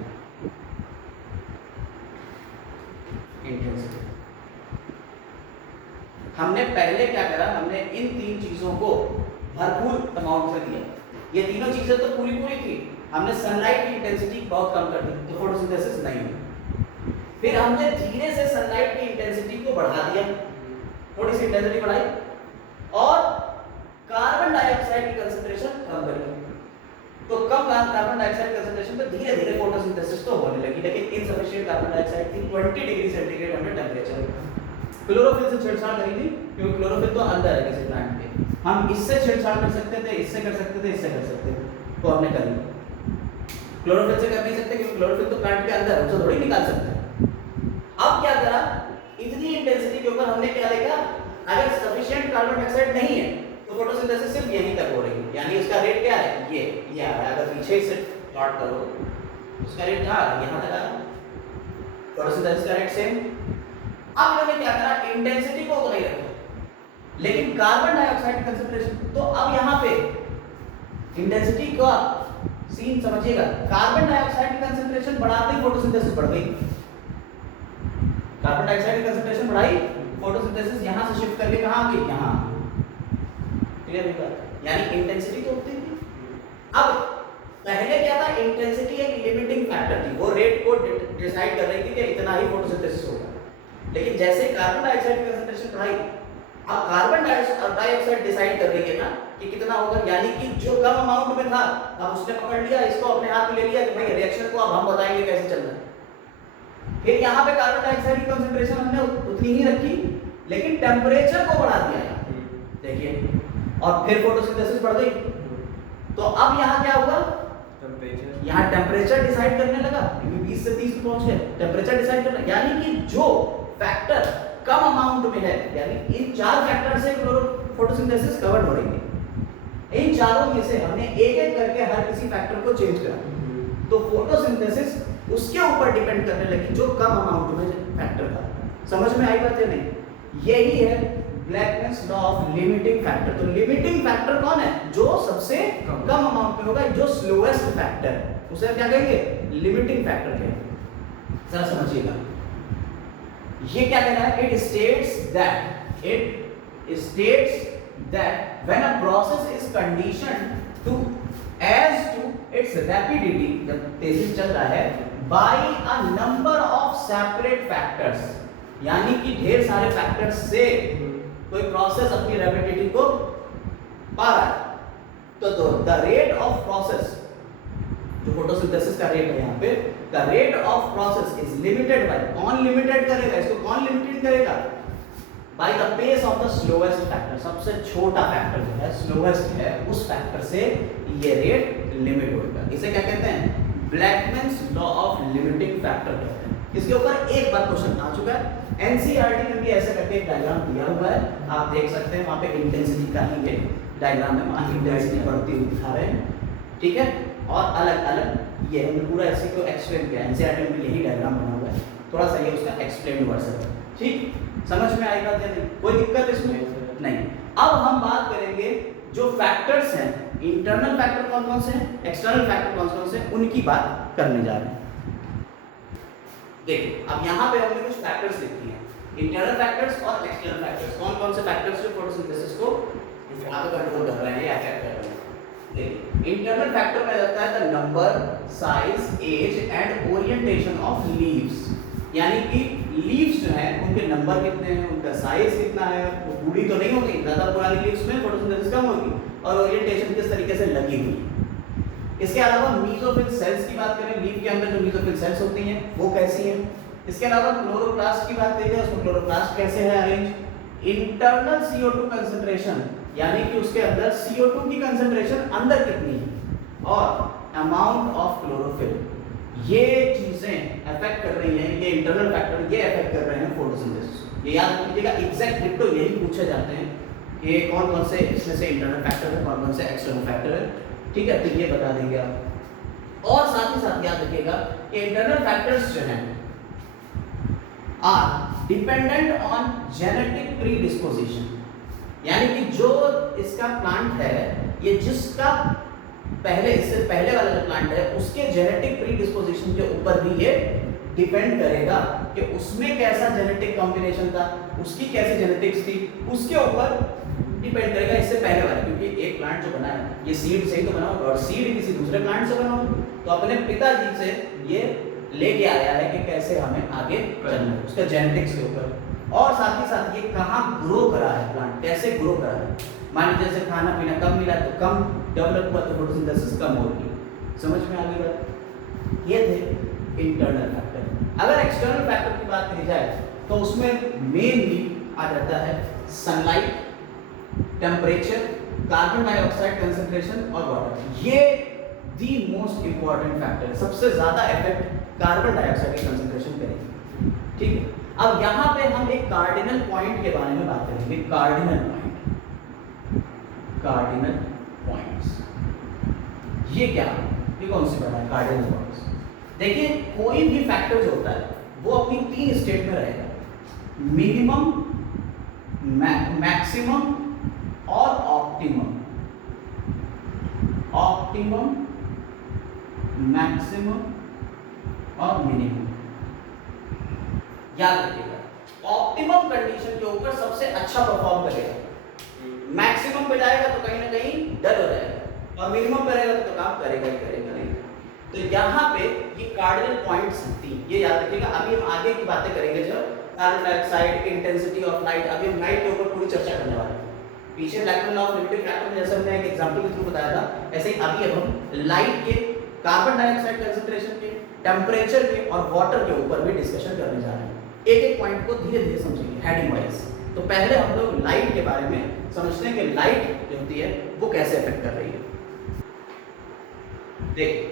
इंटेंसिटी। हमने पहले क्या करा, हमने इन तीन चीजों को भरपूर अमाउंट में दिया, ये तीनों चीजें तो पूरी पूरी थी, हमने सनलाइट की इंटेंसिटी बहुत कम कर दी तो फोटोसिंथेसिस नहीं हुई। फिर हमने धीरे से सनलाइट की इंटेंसिटी को बढ़ा दिया, थोड़ी सी इंटेंसिटी बढ़ाई और कार्बन डाइऑक्साइड की कंसंट्रेशन कम कर दी। तो कम कार्बन डाइऑक्साइड कंसंट्रेशन पे धीरे धीरे फोटोसिंथेसिस तो होने लगी, लेकिन इनसफिशिएंट कार्बन डाइऑक्साइड थी, 20 डिग्री सेंटीग्रेड हमने टेंपरेचर। क्लोरोफिल से छेड़छाड़ करी थी क्योंकि क्लोरोफिल तो अंदर है किसी प्लांट के, हम इससे छेड़छाड़ कर सकते थे, इससे कर सकते थे, इससे कर सकते थे, तो हमने करी। क्लोरोफिल से कर नहीं सकते क्योंकि क्लोरोफिल तो प्लांट के अंदर है, उसे थोड़ी निकाल सकते हैं। अब क्या करा, इतनी इंटेंसिटी के ऊपर हमने क्या देखा, अगर सफिशिएंट कार्बन डाइऑक्साइड नहीं है तो फोटोसिंथेसिस सिर्फ यहीं तक हो रही है, यानी उसका रेट क्या है, ये आ रहा है। अगर पीछे से प्लॉट करो उसका रेट कहाँ आ रहा है, यहाँ तक आ रहा है, फोटोसिंथेसिस का रेट सेम। अब इन्होंने क्या करा, इंटेंसिटी को तो नहीं रखा, लेकिन कार्बन डाइऑक्साइड की कंसंट्रेशन, तो अब यहाँ पे इंटेंसिटी का सीन समझिएगा, कार्बन डाइऑक्साइड की कंसंट्रेशन बढ़ाते ही फोटोसिंथेसिस बढ़ गई, कार्बन डाइऑक्साइड की कंसंट्रेशन बढ़ाई, फोटोसिंथेसिस यहाँ से शिफ्ट करके कहाँ आ गई, यहाँ। क्लियर है बात, यानी इंटेंसिटी तो उतनी थी। अब पहले क्या था, इंटेंसिटी एक लिमिटिंग फैक्टर थी, वो रेट को डिसाइड कर रही थी कि इतना ही फोटोसिंथेसिस होगा। लेकिन जैसे कार्बन डाइऑक्साइड की कंसंट्रेशन बढ़ाई, अब कार्बन डाइऑक्साइड डिसाइड कर रही है ना कि कितना होगा, यानी कि जो कम अमाउंट में था अब उसने पकड़ लिया, इसको अपने हाथ में ले लिया कि भाई रिएक्शन को अब हम बताएंगे कैसे चल रहा है। फिर यहाँ पे कार्बन डाइऑक्साइड की कंसंट्रेशन हमने उतनी ही रखी, लेकिन टेम्परेचर को बढ़ा दिया यहाँ, देखिए, और फिर फोटोसिंथेसिस बढ़ गई। तो अब यहाँ क्या हुआ, टेम्परेचर, यहाँ टेम्परेचर डिसाइड करने लगा, क्योंकि 20 से 30 पहुंच गए, टेम्परेचर डिसाइड करना, यानी कि जो फैक्टर कम अमाउंट में है, यानी इन 4 फैक्टर से फोटोसिंथेसिस कवर हो रही है। इन चारों में से हमने एक एक करके हर किसी फैक्टर को चेंज करा, तो फोटोसिंथेसिस उसके ऊपर डिपेंड करने लगी जो कम अमाउंट में फैक्टर था। समझ में आई बात या नहीं? यही है ब्लैकमैन्स लॉ ऑफ लिमिटिंग फैक्टर। तो लिमिटिंग फैक्टर कौन है, जो सबसे कम अमाउंट में होगा, जो स्लोएस्ट फैक्टर है, उसे क्या कहेंगे, लिमिटिंग फैक्टर कहेंगे। जरा समझिएगा, ये क्या कह रहा है, it states that when a process is conditioned to as to its rapidity, जब तेजी चल रहा है, by a number of separate factors, यानी कि ढेर सारे फैक्टर्स से कोई प्रोसेस अपनी रैपिडिटी को पा रहा है, तो द रेट ऑफ प्रोसेस, जो फोटोसिंथेसिस का रेट है यहाँ पे, the rate of process is limited by, कौन लिमिटेड करेगा इसको, कौन लिमिटेड करेगा, by the pace of the slowest factor, सबसे छोटा फैक्टर जो है, स्लोएस्ट है, उस फैक्टर से ये रेट लिमिट होगा। इसे क्या कहते हैं, ब्लैकमैन्स लॉ ऑफ लिमिटिंग फैक्टर कहते हैं। इसके ऊपर एक बार क्वेश्चन आ चुका है, एनसीईआरटी में भी ऐसे करके एक डायग्राम दिया हुआ है, आप देख सकते हैं, वहां पे इंटेंसिटी का ही ये डायग्राम है, वहां इंटेंसिटी बढ़ती हुई दिखा रहे हैं, ठीक है, और अलग अलग ये हमने पूरा ऐसे को एक्सप्लेन किया, एनसीईआरटी में भी यही डायग्राम बना हुआ है, थोड़ा सा ये उसका एक्सप्लेन्ड वर्जन है, ठीक, समझ में आई बात या नहीं, कोई दिक्कत इसमें नहीं। अब हम बात करेंगे जो फैक्टर्स हैं, इंटरनल फैक्टर कौन कौन से हैं, एक्सटर्नल फैक्टर कौन कौन से हैं, उनकी बात करने जा रहे हैं। देखिए, अब यहाँ पे हमने कुछ फैक्टर्स लिखी हैं, इंटरनल फैक्टर्स और एक्सटर्नल फैक्टर्स, कौन कौन से फैक्टर्स जो फोटोसिंथेसिस को आगे कंट्रोल कर रहे हैं या अफेक्ट कर रहे हैं। देखिए, इंटरनल फैक्टर में रहता है the number, size, age and orientation of leaves, यानी कि लीव्स जो हैं उनके नंबर कितने हैं, उनका साइज कितना है, वो बूढ़ी तो नहीं होगी, ज़्यादा पुरानी लीव्स में फोटोसिंथेसिस कम होगी, और ओरिएंटेशन किस तरीके से लगी हुई है। इसके अलावा मीसोफिल सेल्स की बात करें, लीफ के अंदर जो मीसोफिल सेल्स होती हैं वो कैसी हैं। इसके अलावा क्लोरोप्लास्ट की बात करें, उसमें क्लोरोप्लास्ट कैसे है अरेंज, इंटरनल CO2 कंसंट्रेशन, यानी कि उसके अंदर CO2 की कंसंट्रेशन अंदर कितनी है, और अमाउंट ऑफ क्लोरोफिल, ये चीजें अफेक्ट कर रही हैं, ये इंटरनल फैक्टर ये अफेक्ट कर रहे हैं फोटोसिंथेसिस। ये याद रखिएगा, एग्जैक्ट डिट्टो यही पूछे जाते हैं कि कौन कौन से इसमें से इंटरनल फैक्टर है, कौन कौन से एक्सटर्नल फैक्टर है, ठीक है, तो ये बता देंगे आप। और साथ ही साथ याद रखिएगा कि इंटरनल फैक्टर्स जो हैं are dependent on genetic predisposition, यानी कि जो इसका प्लांट है, ये जिसका पहले, इससे पहले वाला जो प्लांट है, उसके जेनेटिक प्रीडिस्पोजिशन के ऊपर भी ये डिपेंड करेगा कि उसमें कैसा जेनेटिक कॉम्बिनेशन था, उसकी कैसी जेनेटिक्स थी, उसके ऊपर डिपेंड करेगा इससे पहले वाला, क्योंकि एक प्लांट जो बना है ये सीड से ही तो बना होगा, और सीड किसी दूसरे प्लांट से बना होगा, तो अपने पिताजी से ये लेके आया है कि कैसे हमें आगे चलना है, उसका जेनेटिक्स के ऊपर, और साथ ही साथ ये कहाँ ग्रो करा है प्लांट, कैसे ग्रो करा है। मान लीजिए जैसे खाना पीना कम मिला तो कम डेवलप हुआ, तो फोटोसिंथेसिस कम होगी। समझ में आ गई बात? ये थे इंटरनल फैक्टर। अगर एक्सटर्नल फैक्टर की बात करी जाए तो उसमें मेनली आ जाता है sunlight, temperature, carbon dioxide concentration और वाटर। ये दी मोस्ट इंपॉर्टेंट फैक्टर, सबसे ज्यादा इफेक्ट कार्बन डाइऑक्साइड की कंसंट्रेशन करेगी, ठीक है। अब यहाँ पे हम एक कार्डिनल पॉइंट के बारे में बात करेंगे, कार्डिनल पॉइंट्स। ये क्या, ये कौन सी बात है कार्डिनल पॉइंट्स? देखिए, कोई भी फैक्टर जो होता है वो अपनी 3 स्टेट में रहेगा, मिनिमम, मैक्सिमम और ऑप्टिमम। ऑप्टिमम, मैक्सिमम और मिनिमम, याद रखिएगा। ऑप्टिमम कंडीशन के ऊपर सबसे अच्छा परफॉर्म करेगा, मैक्सिमम पे जाएगा तो कहीं ना कहीं डल हो जाएगा, और मिनिमम पे रहेगा तो काम करेगा ही करेगा नहीं। तो यहाँ पे ये कार्डिनल पॉइंट्स हैं, ये याद रखिएगा। अभी हम आगे की बातें करेंगे, जब carbon dioxide, intensity of light, अभी हम लाइट के ऊपर पूरी चर्चा करने वाले हैं, पीछे लैक्टल लॉ ऑफ लिमिटिंग फैक्टर में जैसे हमने एक एग्जांपल के थ्रू बताया था, ऐसे ही अभी अब हम लाइट के, कार्बन डाइऑक्साइड कंसंट्रेशन के, टेम्परेचर के और वाटर के ऊपर भी डिस्कशन करने जा रहे हैं। एक एक पॉइंट को धीरे धीरे समझेंगे हेडिंग वाइज। तो पहले हम लोग लाइट के बारे में समझते हैं कि लाइट जो होती है वो कैसे अफेक्ट कर रही है। देखिए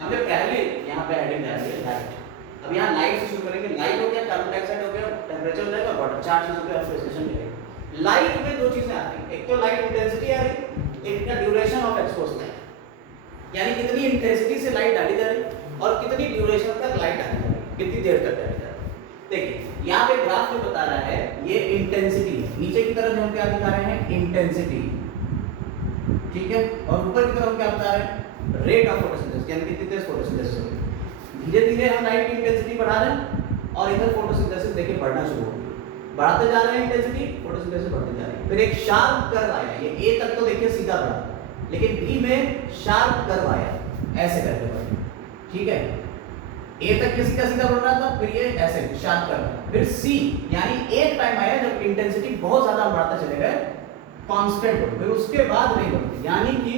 हमने पहले यहाँ पे हेडिंग डाली है लाइट। अब यहाँ लाइट से शुरू करेंगे। लाइट हो गया, कार्बन डाइऑक्साइड हो गया, टेम्परेचर हो जाएगा, वाटर, चार चीजों पे हम डिस्कशन करेंगे। लाइट में दो चीजें आती हैं, एक तो लाइट इंटेंसिटी आ रही, एक का ड्यूरेशन ऑफ एक्सपोज लाइट, यानी कितनी इंटेंसिटी से लाइट डाली जा रही और कितनी ड्यूरेशन तक लाइट डाली जा रही, कितनी देर तक डाली जा रही। देखिए यहाँ पे ग्राफ जो बता रहा है ये इंटेंसिटी है, नीचे की तरफ हम क्या दिखा रहे हैं, इंटेंसिटी, ठीक है, और ऊपर की तरफ क्या बता रहे हैं, रेट ऑफ फोटोसिंथेसिस, यानी कितनी तेज फोटोसिंथेसिस हो रही है। धीरे धीरे हम लाइट की इंटेंसिटी बढ़ा रहे हैं और इधर फोटोसिंथेसिस देखिए बढ़ना शुरू हो गई, बढ़ाते जा रहे हैं इंटेंसिटी, फोटोसिंथेसिस बढ़ती जा रही है। फिर एक शार्प कर्व आया, ये ए तक तो देखिए सीधा बढ़ा, लेकिन बी में शार्प कर्व आया, ऐसे करके बढ़ा, ठीक है, ए तक ये सीधा सीधा बढ़ रहा था, फिर ये ऐसे शार्प कर्व, फिर सी, यानी एक टाइम आया जब इंटेंसिटी बहुत ज्यादा बढ़ाते चले गए, कांस्टेंट हो, फिर उसके बाद नहीं बढ़ती, यानी कि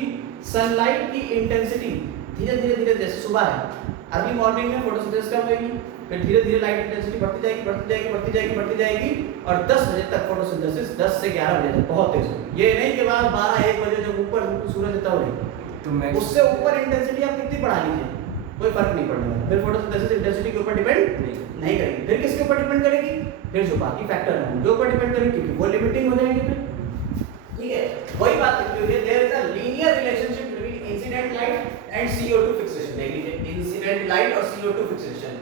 सनलाइट की इंटेंसिटी धीरे धीरे धीरे, जैसे सुबह है, अर्ली मॉर्निंग में फोटोसिंथेसिस कम होगी, फिर धीरे धीरे लाइट इंटेंसिटी बढ़ती जाएगी, बढ़ती जाएगी, बढ़ती जाएगी, बढ़ती जाएगी, और 10 बजे तक फोटोसिंथेसिस 10 से 11 बजे तक बहुत तेज होगी। ये नहीं कि बाद 12-1 बजे जब ऊपर सूरज उगता हो रही, तो उससे ऊपर इंटेंसिटी आप कितनी बढ़ा लीजिए कोई फर्क नहीं पड़ने वाला, फिर फोटोसिंथेसिस इंटेंसिटी के ऊपर डिपेंड नहीं करेगी। फिर किसके ऊपर डिपेंड करेगी, फिर जो बाकी फैक्टर हैं उनके ऊपर डिपेंड करेगी, क्योंकि वो लिमिटिंग हो जाएंगे फिर, ठीक है। वही बात लिखी हुई है, there is a linear relationship between incident light and CO2 fixation. देख लीजिए, इंसिडेंट लाइट और CO2 fixation,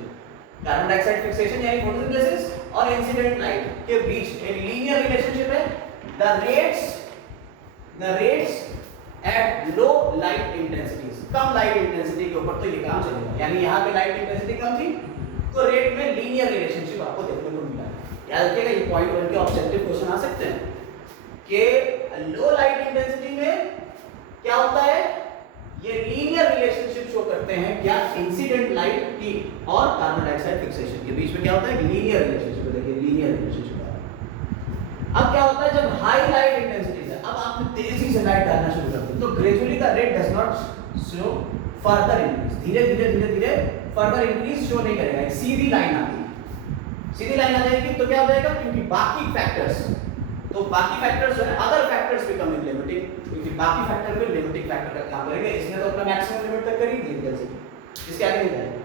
carbon dioxide fixation यानी फोटोसिंथेसिस और इंसिडेंट लाइट के बीच एक लीनियर रिलेशनशिप है। The rates at low light intensities, कम लाइट इंटेंसिटी के ऊपर तो ये काम चलेगा, यानी यहाँ पे लाइट इंटेंसिटी कम थी तो रेट में लीनियर रिलेशनशिप आपको देखने को मिला। याद रखिएगा ये पॉइंट वन के ऑब्जेक्टिव क्वेश्चन आ सकते हैं कि लो लाइट इंटेंसिटी में क्या होता है, ये लीनियर रिलेशनशिप शो करते हैं क्या, इंसिडेंट लाइट की और कार्बन डाइऑक्साइड फिक्सेशन के बीच में क्या होता है, लीनियर रिलेशनशिप। देखिए लीनियर रिलेशनशिप। अब क्या होता है जब हाई लाइट इंटेंसिटी है, अब आपने तेजी से लाइट डालना शुरू कर दी तो gradually the rate does not show further increase, धीरे धीरे धीरे धीरे फर्दर इंक्रीज शो नहीं करेगा, एक सीधी लाइन आती है, सीधी लाइन आ जाएगी तो क्या हो जाएगा, क्योंकि बाकी फैक्टर्स, तो बाकी फैक्टर्स है, अदर फैक्टर्स बिकम लिमिटिंग, क्योंकि बाकी फैक्टर भी लिमिटिंग फैक्टर का काम करेंगे, इसने तो अपना मैक्सिमम लिमिट तक कर ही दी इंटेंसिटी, इसके आगे नहीं जाएगा।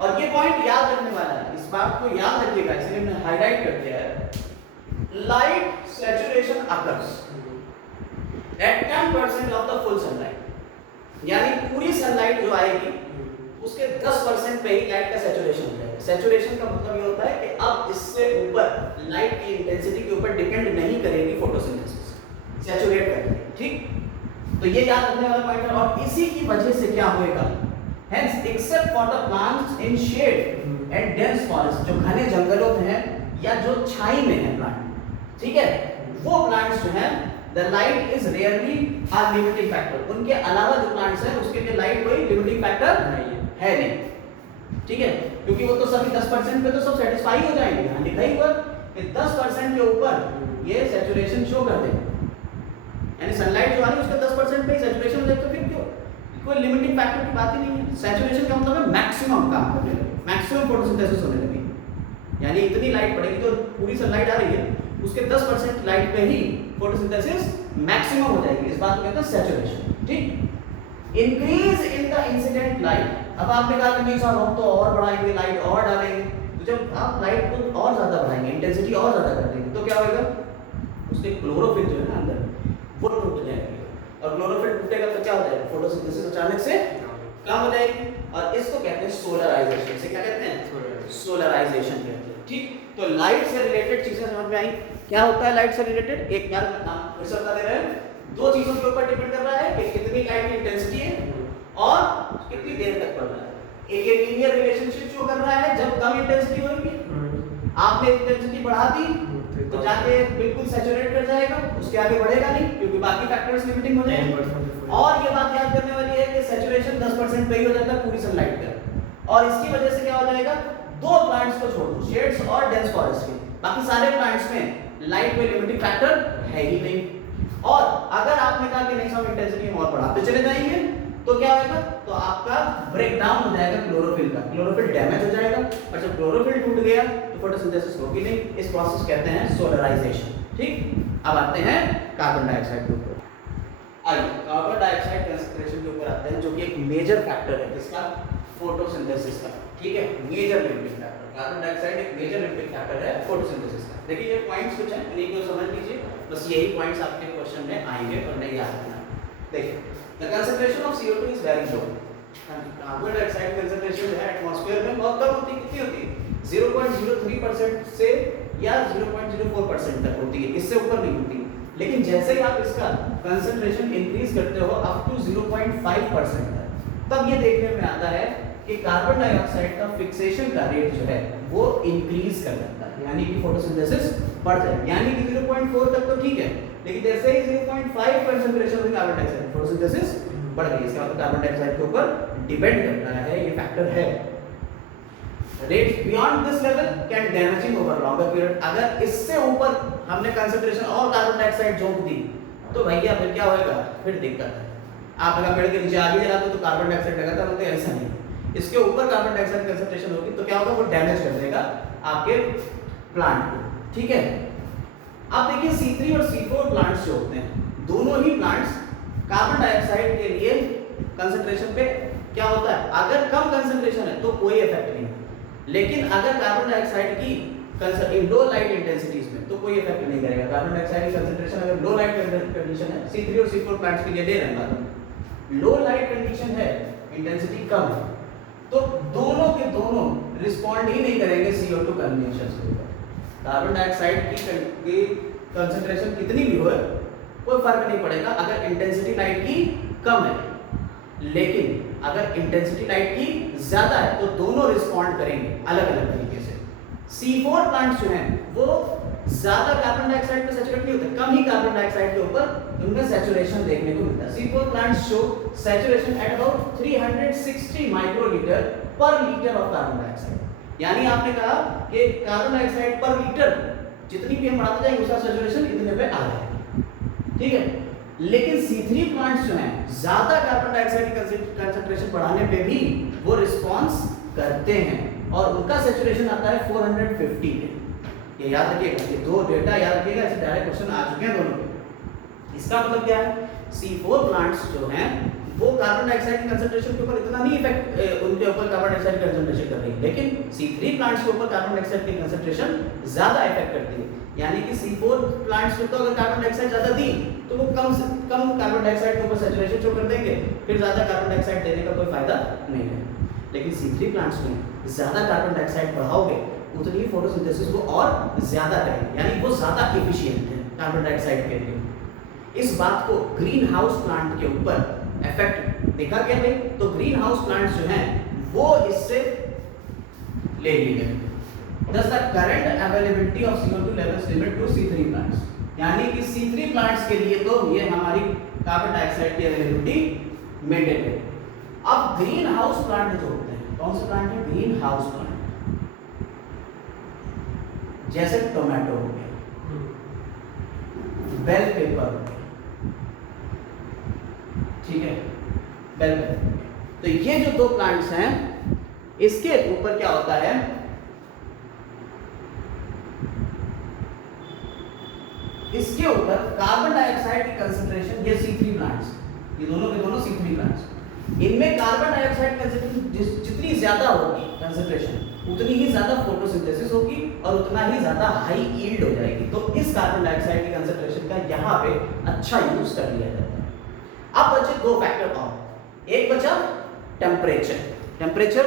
और ये पॉइंट याद रखने वाला है, इस बात को याद रखिएगा, इसलिए हमने हाईलाइट कर दिया है। Light saturation occurs at 10% of the full sunlight, यानी पूरी सनलाइट जो आएगी उसके 10% पे ही लाइट का सैचुरेशन हो जाएगा। सैचुरेशन का मतलब ये होता है कि अब इससे ऊपर लाइट की इंटेंसिटी के ऊपर डिपेंड नहीं करेगी फोटोसिंथेसिस, सैचुरेट करेगी, ठीक। तो ये याद रखने वाला पॉइंट है। और इसी की वजह से क्या होएगा, hence except for the plants in shade and dense forest, जो घने जंगलों में है या जो छाई में है प्लांट, ठीक है, वो प्लांट्स जो हैं the light is rarely a limiting factor, उनके अलावा जो प्लांट्स हैं उसके लिए लाइट कोई लिमिटिंग फैक्टर है नहीं, ठीक है, क्योंकि वो तो सभी 10% पे तो सब सेटिस्फाई हो जाएंगे। यहाँ लिखा ही हुआ कि 10% के ऊपर ये सैचुरेशन शो कर देगा, यानी सनलाइट जो आ रही है उसके 10% पे ही सैचुरेशन हो जाए, तो फिर क्यों कोई लिमिटिंग फैक्टर की बात ही नहीं है। सैचुरेशन का मतलब है मैक्सिमम काम करने लगे, मैक्सिमम फोटोसिंथेसिस होने लगी, यानी इतनी लाइट पड़ेगी तो पूरी सनलाइट आ रही है उसके 10% लाइट पे ही फोटोसिंथेसिस मैक्सिमम हो जाएगी, इस बात को कहते हैं सैचुरेशन, ठीक। Increase in the incident light, अब आपने कहा कि नहीं सर हम तो और बढ़ाएंगे लाइट और डालेंगे, तो जब आप लाइट को और ज्यादा बढ़ाएंगे, इंटेंसिटी और ज्यादा कर देंगे तो क्या होगा, उसके क्लोरोफिल जो है ना अंदर वो टूट जाएगी, और क्लोरोफिल टूटेगा तो क्या हो जाएगा, फोटोसिंथेसिस अचानक से कम हो जाएगी, और इसको कहते हैं सोलराइजेशन। से क्या कहते हैं, सोलराइजेशन कहते हैं, ठीक। तो लाइट से रिलेटेड चीजें समझ में आई, क्या होता है लाइट से रिलेटेड, एक यार नाम फिर से बता दे रहे हैं, दो चीजों के ऊपर डिपेंड कर रहा है कि कितनी लाइट की इंटेंसिटी है और कितनी देर तक पड़ रहा है। एक ये लीनियर रिलेशनशिप शो कर रहा है, जब कम इंटेंसिटी होगी आपने इंटेंसिटी बढ़ा दी तो जाके बिल्कुल सैचुरेट कर जाएगा, उसके आगे बढ़ेगा नहीं क्योंकि बाकी फैक्टर्स लिमिटिंग हो जाएंगे। और ये बात याद करने वाली है कि सैचुरेशन 10% पे ही हो जाता है पूरी सनलाइट का, और इसकी वजह से क्या हो जाएगा, दो प्लांट्स को छोड़ दो, शेड्स और डेंस फॉरेस्ट के, बाकी सारे प्लांट्स में लाइट में लिमिटिंग फैक्टर है ही नहीं, और अगर आपने कहा कि नहीं हम इंटेंसिटी हम और बढ़ाते चले जाएंगे तो क्या होगा, तो आपका ब्रेक डाउन हो जाएगा क्लोरोफिल का, क्लोरोफिल डैमेज हो जाएगा, और जब क्लोरोफिल टूट गया तो फोटोसिंथेसिस होगी नहीं। इस प्रोसेस कहते हैं सोलराइजेशन। ठीक, अब आते हैं कार्बन डाइऑक्साइड के ऊपर। आइए कार्बन डाइऑक्साइड कंसंट्रेशन के ऊपर आते हैं, जो कि एक मेजर फैक्टर है किसका, फोटोसिंथेसिस का। ठीक है, major limiting factor, carbon dioxide एक मेजर लिमिटिंग फैक्टर है फोटोसिंथेसिस का। देखिए ये पॉइंट्स कुछ हैं, इन्हीं को समझ लीजिए, बस यही पॉइंट्स आपके क्वेश्चन में आएंगे और नहीं याद रखना। देखिए the concentration of CO2 is very low. Carbon dioxide concentration जो है एटमॉस्फेयर में बहुत कम होती है, कितनी होती है 0.03% से या 0.04% तक होती है, इससे ऊपर नहीं होती। लेकिन जैसे ही आप इसका कंसंट्रेशन इंक्रीज करते हो अप टू 0.5% तक, तब ये देखने में आता है कि कार्बन डाइऑक्साइड का फिक्सेशन का रेट जो है वो इंक्रीज कर जाता है, यानी कि फोटोसिंथेसिस बढ़ जाए। यानी कि 0.4 तक तो ठीक है, लेकिन जैसे ही 0.5 कंसंट्रेशन में कार्बन डाइऑक्साइड फोटोसिंथेसिस बढ़ गई, इसका मतलब कार्बन डाइऑक्साइड के ऊपर डिपेंड करता है, ये फैक्टर है। Rate beyond this level can damaging over longer period. अगर इससे ऊपर हमने कंसंट्रेशन और कार्बन डाइऑक्साइड झोंक दी तो भैया फिर क्या होएगा, फिर दिक्कत है। आप अगर पेड़ के नीचे आगे जलाते तो कार्बन डाइऑक्साइड लगातार होते, ऐसा नहीं, इसके ऊपर कार्बन डाइऑक्साइड कंसंट्रेशन होगी तो क्या होगा, वो डैमेज कर देगा आपके प्लांट को। ठीक है, आप देखिए C3 और C4 प्लांट्स जो होते हैं, दोनों ही प्लांट्स कार्बन डाइऑक्साइड के लिए कंसंट्रेशन पे क्या होता है, अगर कम कंसंट्रेशन है तो कोई इफेक्ट नहीं, लेकिन अगर कार्बन डाइऑक्साइड की लो लाइट इंटेंसिटीज में तो कोई इफेक्ट नहीं करेगा। कार्बन डाइऑक्साइड की कंसंट्रेशन अगर लो लाइट कंडीशन है, C3 और C4 प्लांट्स के लिए दे रहे हैं, लो लाइट कंडीशन है, इंटेंसिटी कम है, तो दोनों के दोनों रिस्पॉन्ड ही नहीं करेंगे CO2 कन्वेंशन के ऊपर। कार्बन डाइऑक्साइड की कंसंट्रेशन कितनी भी हो कोई फर्क नहीं पड़ेगा अगर इंटेंसिटी लाइट की कम है, लेकिन अगर इंटेंसिटी लाइट की ज्यादा है तो दोनों रिस्पॉन्ड करेंगे अलग अलग तरीके से। C4 प्लांट्स जो हैं वो ज्यादा कार्बन डाइऑक्साइड पे सैचुरेट नहीं होते, कम ही कार्बन डाइऑक्साइड के ऊपर उनमें सैचुरेशन देखने को मिलता है। C4 plants show saturation at about 360 microlitre पर लीटर ऑफ कार्बन डाइऑक्साइड। यानी आपने कहा कि कार्बन डाइऑक्साइड पर लीटर जितनी भी हम बढ़ाते जाएंगे उसका सैचुरेशन इतने पे आ जाएगा। ठीक है, लेकिन C3 प्लांट्स जो हैं ज्यादा कार्बन डाइऑक्साइड की कंसंट्रेशन बढ़ाने पे भी वो रिस्पांस करते हैं और उनका सैचुरेशन आता है 450 पे। ये याद रखिएगा, ये दो डेटा याद रखिएगा, ऐसे डायरेक्ट क्वेश्चन आ चुके हैं दोनों के। इसका मतलब क्या है, C4 प्लांट्स जो हैं वो कार्बन डाइऑक्साइड की कंसंट्रेशन के ऊपर इतना नहीं इफेक्ट उनके ऊपर कार्बन डाइऑक्साइड की कंसंट्रेशन कर रही है, लेकिन C3 प्लांट्स के ऊपर कार्बन डाइऑक्साइड की कंसंट्रेशन ज्यादा इफेक्ट करती है। यानी कि C4 प्लांट्स में तो अगर कार्बन डाइऑक्साइड ज्यादा दी तो वो कम से कम कार्बन डाइऑक्साइड के ऊपर सैचुरेशन शो कर देंगे, फिर ज्यादा कार्बन डाइऑक्साइड देने का कोई फायदा नहीं है। लेकिन C3 प्लांट्स में ज्यादा कार्बन डाइऑक्साइड बढ़ाओगे उतनी ही फोटोसिंथेसिस को और ज्यादा करेंगे, यानी वो ज्यादा एफिशिएंट है कार्बन डाइऑक्साइड के लिए। इस बात को ग्रीन हाउस प्लांट के ऊपर इफेक्ट देखा गया है, तो ग्रीन हाउस प्लांट्स जो हैं वो इससे ले लिए गए। Thus the current availability of CO2 levels limit to C3 plants, यानी कि C3 प्लांट्स के लिए तो ये हमारी कार्बन डाइऑक्साइड की अवेलेबिलिटी मेंटेन है। अब ग्रीन हाउस प्लांट जो होते हैं, कौन से प्लांट है, ग्रीन हाउस प्लांट, जैसे टोमेटो हो गया, बेल पेपर हो गया, ठीक है, बेल पेपर। तो ये जो दो प्लांट्स हैं इसके ऊपर क्या होता है, इसके ऊपर कार्बन डाइऑक्साइड की कंसंट्रेशन, ये C3 प्लांट्स, ये दोनों के दोनों C3 प्लांट्स, इनमें कार्बन डाइऑक्साइड कंसंट्रेशन जितनी ज्यादा होगी कंसंट्रेशन, उतनी ही ज्यादा फोटोसिंथेसिस होगी और उतना ही ज्यादा हाई यील्ड हो जाएगी। तो इस कार्बन डाइऑक्साइड की कंसंट्रेशन का यहाँ पे अच्छा यूज कर लिया जाता है। अब बचे दो फैक्टर और, एक बचा टेम्परेचर। टेम्परेचर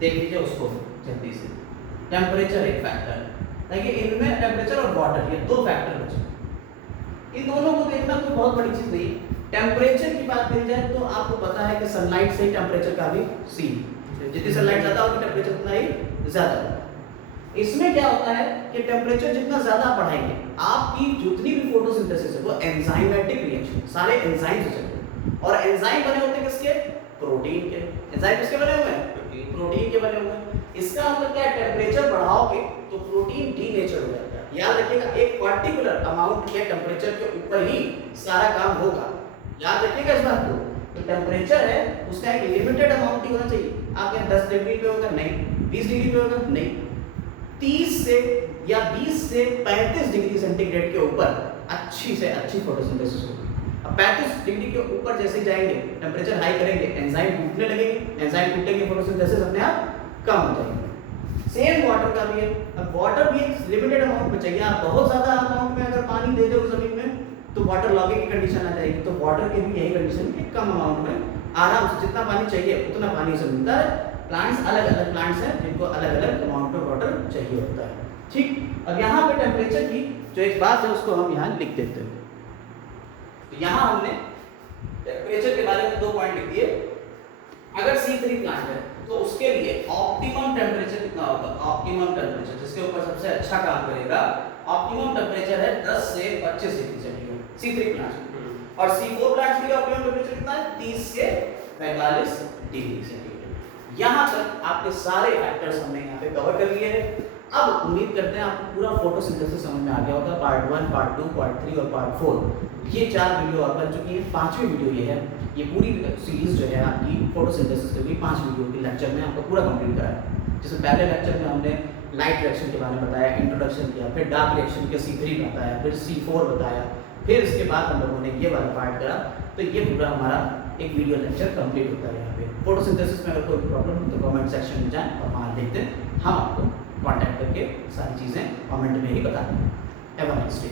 देख लीजिए उसको जल्दी से, टेम्परेचर एक फैक्टर है, देखिए इनमें टेम्परेचर और वाटर, ये दो फैक्टर बचे। इन दोनों को देखना कोई बहुत बड़ी चीज नहीं। टेम्परेचर की बात करी जाए तो आपको पता है कि सनलाइट से ही टेम्परेचर का भी सी, जितनी सनलाइट ज्यादा होगी टेम्परेचर उतना ही ज्यादा होगा। इसमें क्या होता है कि टेम्परेचर जितना ज्यादा बढ़ाएंगे, आपकी जितनी भी फोटोसिंथेसिस है वो एंजाइमेटिक रिएक्शन, सारे एंजाइम से चलते हैं, और एंजाइम बने होते हैं किसके, प्रोटीन के। एंजाइम किसके बने हुए हैं, प्रोटीन के बने हुए हैं। इसका मतलब क्या है, टेम्परेचर बढ़ाओगे तो प्रोटीन डीनेचर हो जाएगा, याद रखिएगा एक पर्टिकुलर अमाउंट के टेम्परेचर के ऊपर ही सारा काम होगा, याद रखिएगा इस बात को। तो टेम्परेचर है उसका एक लिमिटेड अमाउंट ही होना चाहिए। आपके यहाँ 10 डिग्री पे होगा नहीं, 20 डिग्री पे होगा नहीं, 30 से या 20 से 35 डिग्री सेंटीग्रेड के ऊपर अच्छी से अच्छी फोटोसिंथेसिस होगी। अब 35 डिग्री के ऊपर जैसे जाएंगे टेम्परेचर हाई करेंगे, एंजाइम टूटने लगेंगे, एंजाइम टूटेंगे, फोटोसिंथेसिस अपने आप कम हो जाएगी। सेम वाटर का भी है। अब वाटर भी एक लिमिटेड अमाउंट में चाहिए। आप बहुत ज्यादा अमाउंट में अगर पानी दे दो जमीन में तो वाटर लॉगिंग की कंडीशन आ जाएगी। तो वाटर की भी यही कंडीशन है, कम अमाउंट में आराम से जितना पानी चाहिए उतना पानी उसे मिलता है। प्लांट्स अलग अलग प्लांट्स हैं जिनको अलग अलग अमाउंट में वाटर चाहिए होता है, ठीक। अब यहाँ पे टेम्परेचर की जो एक बात है उसको हम यहाँ लिख देते हैं। तो यहाँ हमने टेम्परेचर के बारे में 2 पॉइंट लिख दिए। अगर C3 प्लांट है तो उसके लिए ऑप्टिमम टेम्परेचर कितना होगा, ऑप्टिमम टेम्परेचर जिसके ऊपर सबसे अच्छा काम करेगा, ऑप्टिमम टेम्परेचर है 10 से 25 डिग्री सेंटीग्रेड C3 प्लांट। और C4 प्लांट के लिए ऑप्टिमम टेम्परेचर कितना है, 30 से 45 डिग्री सेंटीग्रेड। यहाँ तक आपके सारे फैक्टर्स हमने यहाँ पे कवर कर लिए हैं। अब उम्मीद करते हैं आपको पूरा फोटोसिंथेसिस समझ में आ गया होगा। पार्ट 1, पार्ट 2, पार्ट 3 और पार्ट 4 ये 4 वीडियो और बन चुकी है। 5वीं वीडियो ये है। ये पूरी सीरीज जो है आपकी फोटोसिंथेसिस के लिए 5 वीडियो के लेक्चर में आपको पूरा कंप्लीट कराया। जैसे पहले लेक्चर में हमने लाइट रिएक्शन के बारे में बताया, इंट्रोडक्शन किया, फिर डार्क रिएक्शन के C3 बताया, फिर C4 बताया, फिर इसके बाद हम लोगों ने ये वाला पार्ट करा। तो ये पूरा हमारा एक वीडियो लेक्चर कंप्लीट होता है। यहाँ पे फोटोसिंथेसिस में अगर कोई प्रॉब्लम हो तो कमेंट सेक्शन में जाएं और वहाँ लिख दें, हम आपको कांटेक्ट करके सारी चीज़ें कमेंट में ही बता दें। Have a nice day.